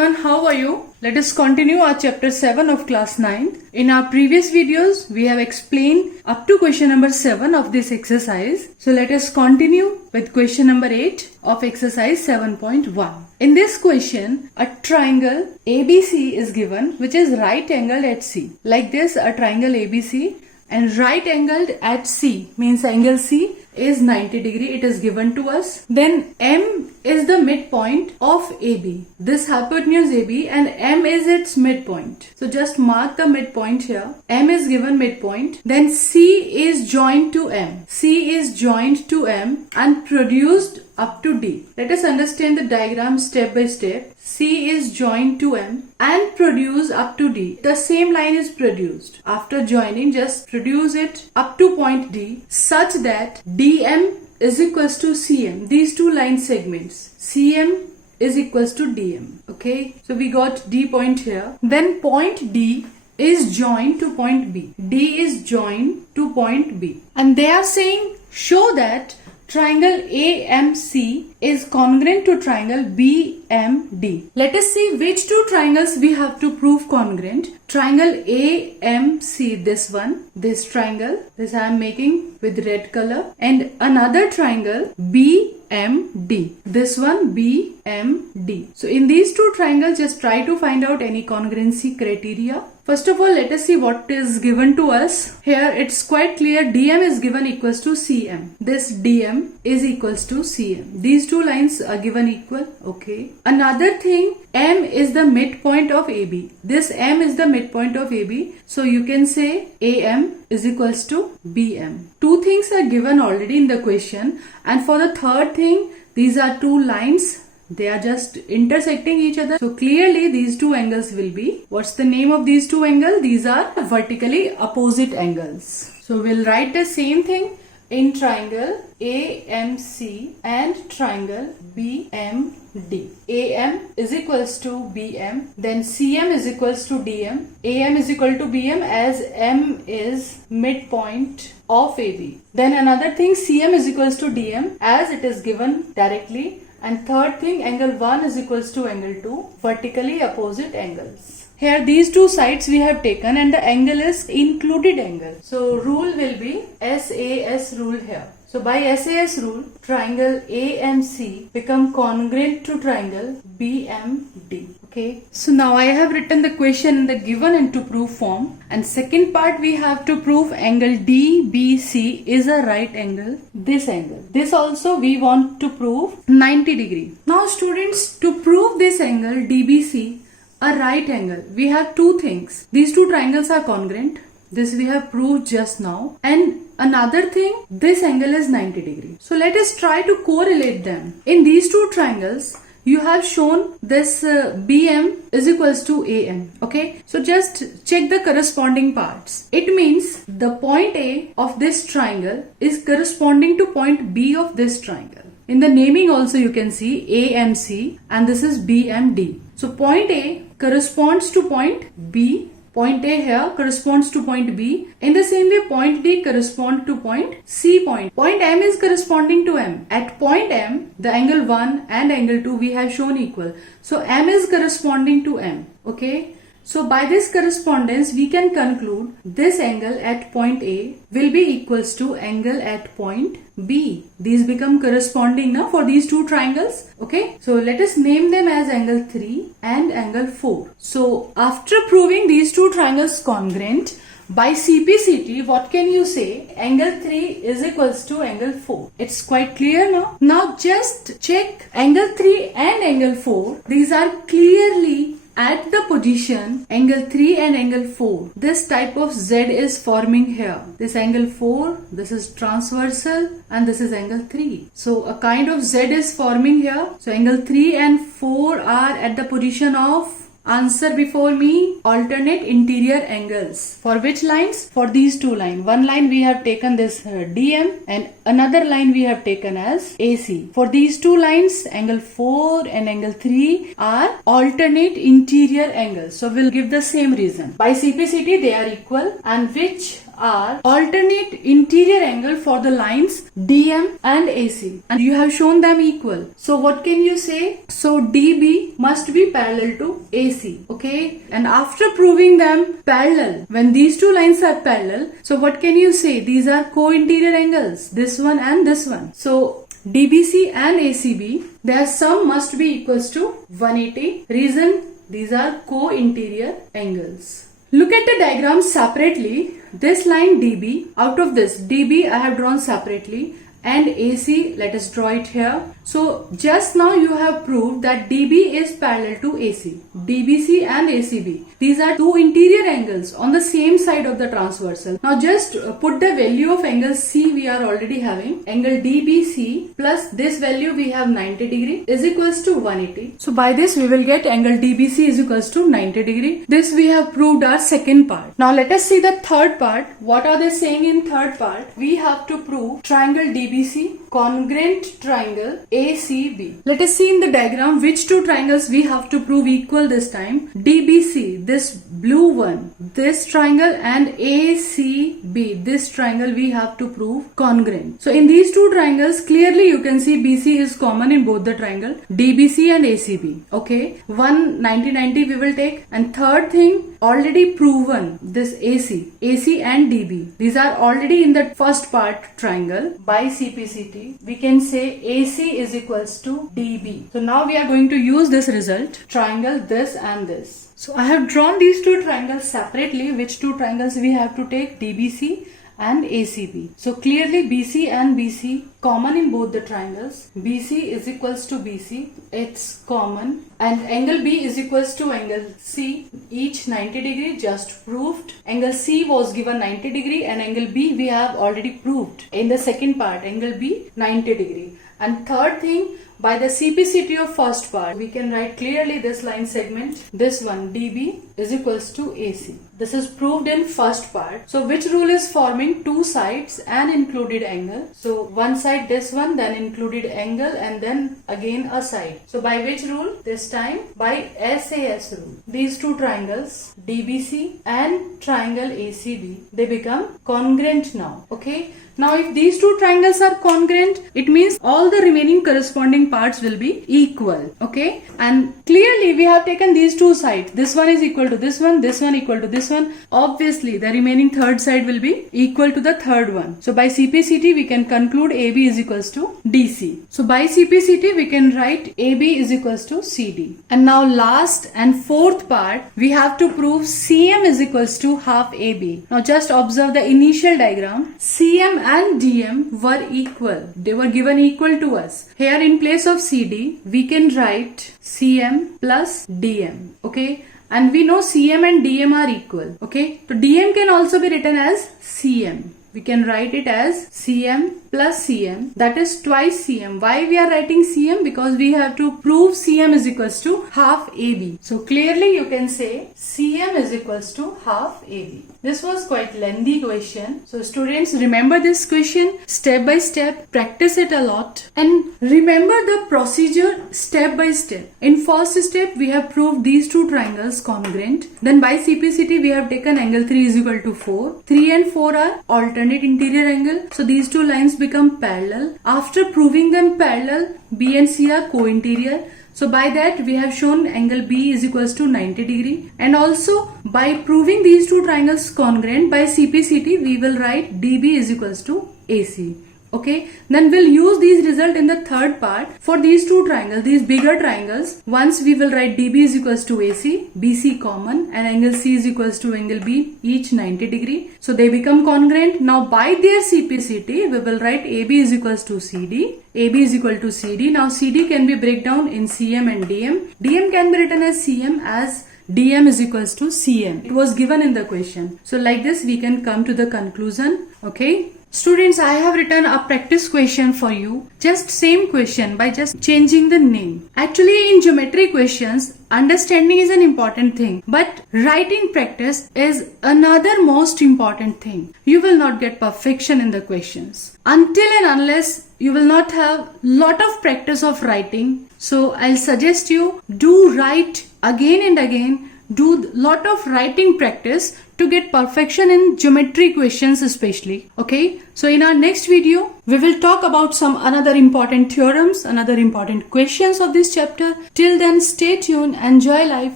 everyone, how are you? Let us continue our chapter 7 of class 9. In our previous videos, we have explained up to question number 7 of this exercise. So let us continue with question number 8 of exercise 7.1. In this question, a triangle ABC is given which is right angled at C. Like this, a triangle ABC and right angled at C means angle C is 90 degree. It is given to us. Then M is the midpoint of AB. This hypotenuse AB and M is its midpoint. So just mark the midpoint here. M is given midpoint. Then C is joined to M. C is joined to M and produced up to D. Let us understand the diagram step by step. C is joined to M and produce up to D. The same line is produced. After joining, just produce it up to point D such that DM is equals to CM. These two line segments. CM is equals to DM. Okay. So we got D point here. Then point D is joined to point B. D is joined to point B. And they are saying show that triangle AMC is congruent to triangle BMD. Let us see which two triangles we have to prove congruent. Triangle AMC, this one, this triangle, this I am making with red color, and another triangle BMD, this one BMD. So in these two triangles, just try to find out any congruency criteria. First of all, let us see what is given to us. Here it's quite clear DM is given equals to CM. This DM is equals to CM. These two lines are given equal. Okay. Another thing, M is the midpoint of AB. This M is the midpoint of AB. So you can say AM is equals to BM. Two things are given already in the question. And for the third thing, these are two lines. They are just intersecting each other. So clearly these two angles will be, what's the name of these two angles? These are vertically opposite angles. So we'll write the same thing in triangle AMC and triangle BMD. AM is equals to BM, then CM is equals to DM. AM is equal to BM as M is midpoint of AB. Then another thing, CM is equals to DM as it is given directly. And third thing, angle 1 is equals to angle 2, vertically opposite angles. Here these two sides we have taken and the angle is included angle. So rule will be SAS rule here. So by SAS rule, triangle AMC become congruent to triangle BMD. Okay. So now I have written the question in the given and to prove form. And second part we have to prove angle DBC is a right angle. This angle. This also we want to prove 90 degree. Now students, to prove this angle DBC, a right angle, we have two things. These two triangles are congruent. This we have proved just now. And another thing, this angle is 90 degree. So let us try to correlate them. In these two triangles, you have shown this BM is equals to AM. Okay. So just check the corresponding parts. It means the point A of this triangle is corresponding to point B of this triangle. In the naming also you can see AMC and this is BMD. So point A corresponds to point B. Point A here corresponds to point B. In the same way, point D corresponds to point C point. Point M is corresponding to M. At point M, the angle 1 and angle 2 we have shown equal. So M is corresponding to M. Okay. So by this correspondence, we can conclude this angle at point A will be equals to angle at point B. These become corresponding now for these two triangles. Okay. So let us name them as angle 3 and angle 4. So after proving these two triangles congruent, by CPCT, what can you say? Angle 3 is equals to angle 4. It's quite clear now. Now just check angle 3 and angle 4. These are clearly at the position angle 3 and angle 4. This type of Z is forming here. This angle 4, this is transversal and this is angle 3. So a kind of Z is forming here. So angle 3 and 4 are at the position of, answer before me, alternate interior angles. For which lines? For these two lines. One line we have taken this DM and another line we have taken as AC. For these two lines, angle 4 and angle 3 are alternate interior angles. So we'll give the same reason. By CPCT they are equal, and which are alternate interior angle for the lines DM and AC, and you have shown them equal. So what can you say? So DB must be parallel to AC, okay? And after proving them parallel, when these two lines are parallel, so what can you say? These are co-interior angles, this one and this one. So DBC and ACB, their sum must be equals to 180. Reason? These are co-interior angles. Look at the diagram separately. This line DB, out of this DB I have drawn separately, and AC, let us draw it here. So just now you have proved that DB is parallel to AC. DBC and ACB, these are two interior angles on the same side of the transversal. Now just put the value of angle C we are already having. Angle DBC plus this value we have 90 degree is equals to 180. So by this we will get angle DBC is equals to 90 degree. This we have proved our second part. Now let us see the third part. What are they saying in third part? We have to prove triangle DBC congruent triangle ACB. Let us see in the diagram which two triangles we have to prove equal this time. DBC, this blue one, this triangle, and ACB, this triangle we have to prove congruent. So in these two triangles, clearly you can see BC is common in both the triangle, DBC and ACB. Okay, 90-90 we will take. And third thing, already proven, this AC and DB, these are already in the first part triangle. By CPCT, we can say AC is equals to DB. So now we are going to use this result, triangle this and this. So I have drawn these two triangles separately. Which two triangles we have to take? DBC and ACB. So clearly BC and BC common in both the triangles. BC is equals to BC, it's common, and angle B is equals to angle C, each 90 degree, just proved. Angle C was given 90 degree and angle B we have already proved in the second part, angle B 90 degree. And third thing, by the CPCT of first part, we can write clearly this line segment, this one DB is equals to AC. This is proved in first part. So which rule is forming? Two sides and included angle. So one side this one, then included angle, and then again a side. So by which rule? This time by SAS rule. These two triangles DBC and triangle ACB, they become congruent now. Okay. Now if these two triangles are congruent, it means all the remaining corresponding parts will be equal. Okay. And clearly we have taken these two sides. This one is equal to this one equal to this one. Obviously the remaining third side will be equal to the third one. So by CPCT we can conclude AB is equals to DC. So by CPCT we can write AB is equals to CD. And now last and fourth part, we have to prove CM is equals to half AB. Now just observe the initial diagram. CM and DM were equal. They were given equal to us. Here in place of CD, we can write CM plus DM. Okay. And we know CM and DM are equal. Okay. So DM can also be written as CM. We can write it as CM plus CM, that is twice CM. Why we are writing CM? Because we have to prove CM is equals to half AB. So clearly you can say CM is equals to half AB. This was quite lengthy question. So students, remember this question step by step, practice it a lot, and remember the procedure step by step. In first step, we have proved these two triangles congruent. Then by CPCT, we have taken angle 3 is equal to 4. 3 and 4 are alternate interior angle. So these two lines become parallel. After proving them parallel, B and C are co-interior. So by that we have shown angle B is equals to 90 degree. And also by proving these two triangles congruent, by CPCT we will write DB is equals to AC. Okay, then we'll use these result in the third part for these two triangles, these bigger triangles. Once we will write DB is equals to AC, BC common, and angle C is equals to angle B, each 90 degree. So they become congruent. Now by their CPCT, we will write AB is equals to CD, AB is equal to CD. Now CD can be break down in CM and DM. DM can be written as CM as DM is equals to CM. It was given in the question. So like this we can come to the conclusion. Okay. Students, I have written a practice question for you. Just same question by just changing the name. Actually, in geometry questions, understanding is an important thing, but writing practice is another most important thing. You will not get perfection in the questions until and unless you will not have lot of practice of writing. So I'll suggest you do write again and again. Do lot of writing practice to get perfection in geometry questions especially. Okay, so in our next video we will talk about some another important theorems, another important questions of this chapter. Till then, stay tuned, enjoy life,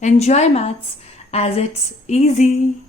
enjoy maths as it's easy.